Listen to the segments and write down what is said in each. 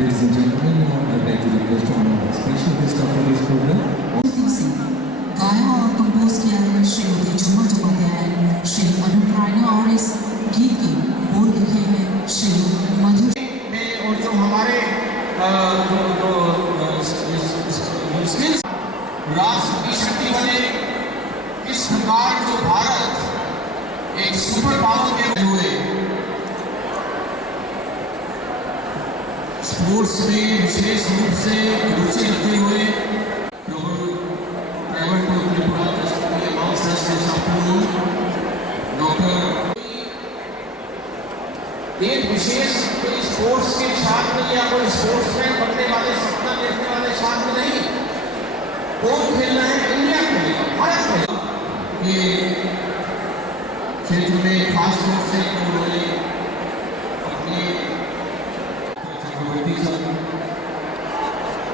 Ladies and gentlemen, I'd like to request our special guest of today's program. गाया और compose किया है श्रीमती झुमा चौपाध्याय, श्री अनूप राय और इस गीत की बोल लिखे हैं श्री मधुर में। और जो हमारे स्किल्स राष्ट्र की शक्ति बने, इस प्रकार जो भारत एक सुपर पावर के हुए स्पोर्ट्स में विशेष रूप से रुचि रखते हुए एक विशेष कोई स्पोर्ट्स के छात्र या कोई स्पोर्ट्समैन बनने वाले, सपना देखने वाले छात्र नहीं। कौन खेलना है? इंडिया खेलेगा, भारत खेलेगा। ये क्षेत्र में खास तौर से उन्होंने अपने Chakravarti sir,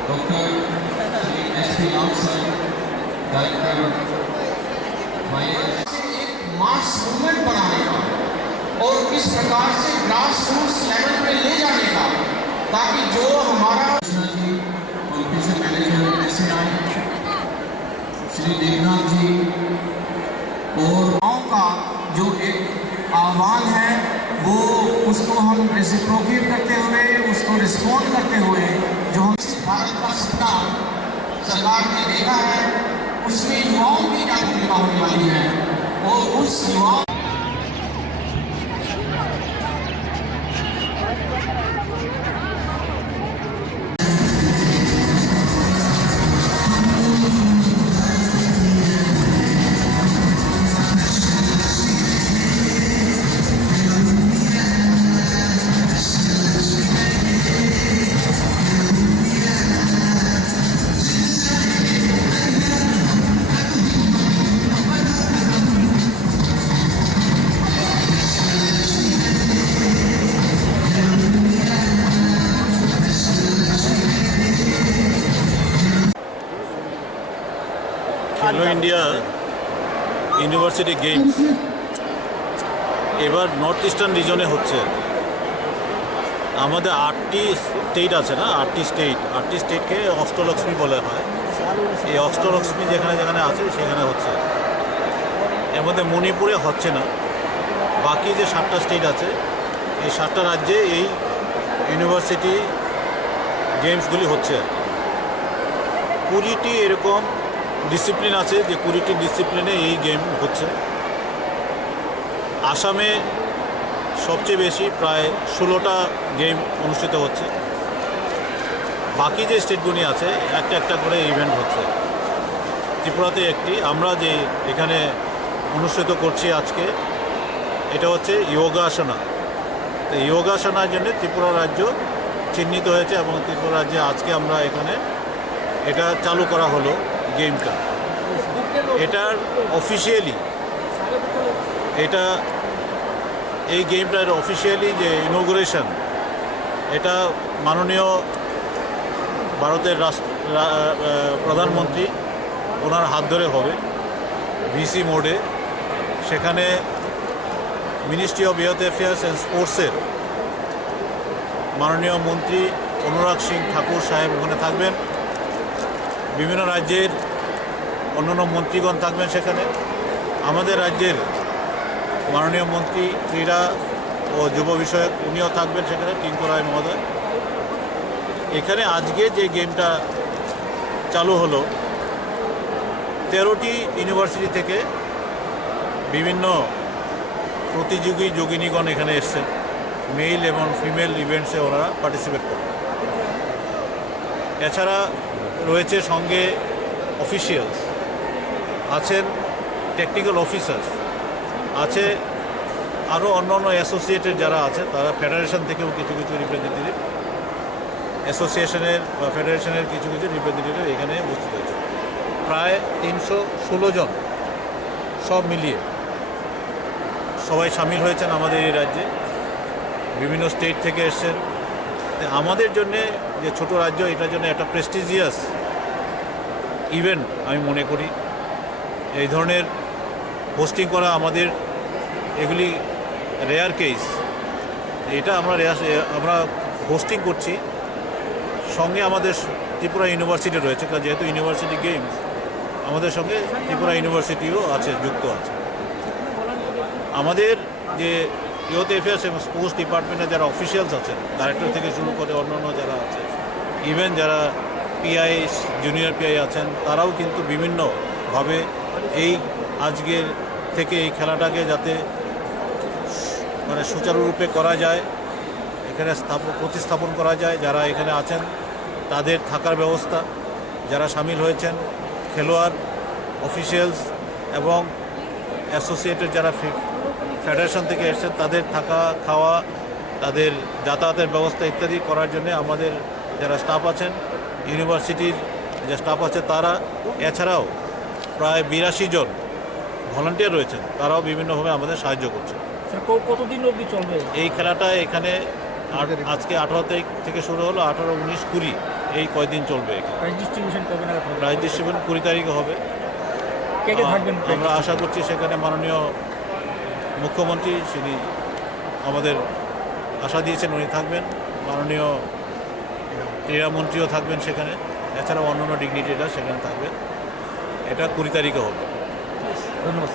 doctor S P. Rao sir, director एक मास मूवमेंट बनाने का और किस प्रकार से ग्रास रूट्स लेवल पे ले जाने का, ताकि जो हमारा ऑपरेशन मैनेजर एस.ए.आई. श्री देवनाथ जी और गाँव का जो एक आह्वान है वो उसको हम रेसिप्रोकेट करते हुए, उसको रिस्पॉन्ड करते हुए, जो हम भारत का सपना सरकार ने देखा है उसमें युवाओं की क्या भूमिका होने वाली है और उस युवाओं খেলো ইন্ডিয়া ইউনিভার্সিটি গেমস এবার নর্থ ইস্টার্ন রিজনে হচ্ছে। আমাদের 8টি স্টেট আছে না, 8টি স্টেটকে অষ্টলক্ষ্মী বলা হয়। এই অষ্টলক্ষ্মী যেখানে যেখানে আছে সেখানে হচ্ছে। এর মধ্যে মণিপুরে হচ্ছে না, বাকি যে 7টা স্টেট আছে এই 7টা রাজ্যে এই ইউনিভার্সিটি গেমসগুলি হচ্ছে। 20টি এরকম ডিসিপ্লিন আছে, যে 20টি ডিসিপ্লিনে এই গেম হচ্ছে। আসামে সবচেয়ে বেশি, প্রায় 16টা গেম অনুষ্ঠিত হচ্ছে। বাকি যে স্টেটগুলি আছে একটা একটা করে ইভেন্ট হচ্ছে। ত্রিপুরাতে একটি আমরা যে এখানে অনুষ্ঠিত করছি আজকে, এটা হচ্ছে যোগাসনা। তো যোগাসনার জন্য ত্রিপুরা রাজ্য চিহ্নিত হয়েছে এবং ত্রিপুরা রাজ্যে আজকে আমরা এখানে এটা চালু করা হলো গেমটা। এটার অফিসিয়ালি এই গেমটার অফিসিয়ালি যে ইনগুরেশন, এটা মাননীয় ভারতের প্রধানমন্ত্রী ওনার হাত ধরে হবে ভিসি মোডে। সেখানে ministry of youth affairs and স্পোর্টসের মাননীয় মন্ত্রী অনুরাগ সিং ঠাকুর সাহেব ওখানে থাকবেন। বিভিন্ন রাজ্যের অন্যান্য মন্ত্রীগণ থাকবেন সেখানে। আমাদের রাজ্যের মাননীয় মন্ত্রী ক্রীড়া ও যুব বিষয়ক উনিও থাকবেন সেখানে, টিঙ্কু রায় মহোদয়। এখানে আজকে যে গেমটা চালু হলো, 13টি ইউনিভার্সিটি থেকে বিভিন্ন প্রতিযোগী যোগিনীগণ এখানে এসছেন। মেল এবং ফিমেল ইভেন্টসে ওনারা পার্টিসিপেট করেন। এছাড়া রয়েছে সঙ্গে অফিসিয়ালস আছেন, টেকনিক্যাল অফিসার্স আছে, আরও অন্যান্য অ্যাসোসিয়েটেড যারা আছে তারা ফেডারেশন থেকেও কিছু কিছু রিপ্রেজেন্টেটিভ, অ্যাসোসিয়েশনের বা ফেডারেশনের কিছু কিছু রিপ্রেজেন্টেটিভ এখানে উপস্থিত হয়েছে। প্রায় 316 জন সব মিলিয়ে সবাই সামিল হয়েছেন আমাদের এই রাজ্যে, বিভিন্ন স্টেট থেকে এসছেন। আমাদের জন্যে যে ছোট রাজ্য, এটার জন্য একটা প্রেস্টিজিয়াস ইভেন্ট আমি মনে করি। এই ধরনের হোস্টিং করা আমাদের এগুলি রেয়ার কেস। এটা আমরা হোস্টিং করছি সঙ্গে আমাদের ত্রিপুরা ইউনিভার্সিটি রয়েছে, কারণ যেহেতু ইউনিভার্সিটি গেমস আমাদের সঙ্গে ত্রিপুরা ইউনিভার্সিটিও আছে, যুক্ত আছে। আমাদের যে ইউথ অ্যাফেয়ার্স এবং স্পোর্টস ডিপার্টমেন্টের যারা অফিসিয়ালস আছেন, ডাইরেক্টর থেকে শুরু করে অন্যান্য যারা আছে, ইভেন যারা পিআই জুনিয়র পিআই আছেন, তারাও কিন্তু বিভিন্নভাবে এই আজকের থেকে এই খেলাটাকে যাতে মানে সুচারুরূপে করা যায়, এখানে প্রতিস্থাপন করা যায়, যারা এখানে আছেন তাদের থাকার ব্যবস্থা, যারা সামিল হয়েছেন খেলোয়াড়, অফিসিয়ালস এবং অ্যাসোসিয়েটেড যারা ফেডারেশন থেকে এসেছেন তাদের থাকা খাওয়া, তাদের যাতায়াতের ব্যবস্থা ইত্যাদি করার জন্য আমাদের যারা স্টাফ আছেন, ইউনিভার্সিটির যে স্টাফ আছে তারা, এছাড়াও প্রায় 82 জন ভলান্টিয়ার রয়েছেন, তারাও বিভিন্নভাবে আমাদের সাহায্য করছেন। কতদিন অবধি চলবে এই খেলাটা এখানে আজকে 18 তারিখ থেকে শুরু হলো, 18, 19, 20 এই কয়দিন চলবে। প্রাইজ ডিস্ট্রিবিউশন কবে নাগাদ হবে? প্রাইজ ডিস্ট্রিবিউশন 20 তারিখে হবে। কে কে থাকবেন? আমরা আশা করছি সেখানে মাননীয় মুখ্যমন্ত্রী তিনি আমাদের আশা দিয়েছেন, উনি থাকবেন। মাননীয় ক্রীড়ামন্ত্রীও থাকবেন সেখানে, এছাড়াও অন্যান্য ডিগনিটিরা সেখানে থাকবেন। এটা 20 তারিখে হবে। ধন্যবাদ।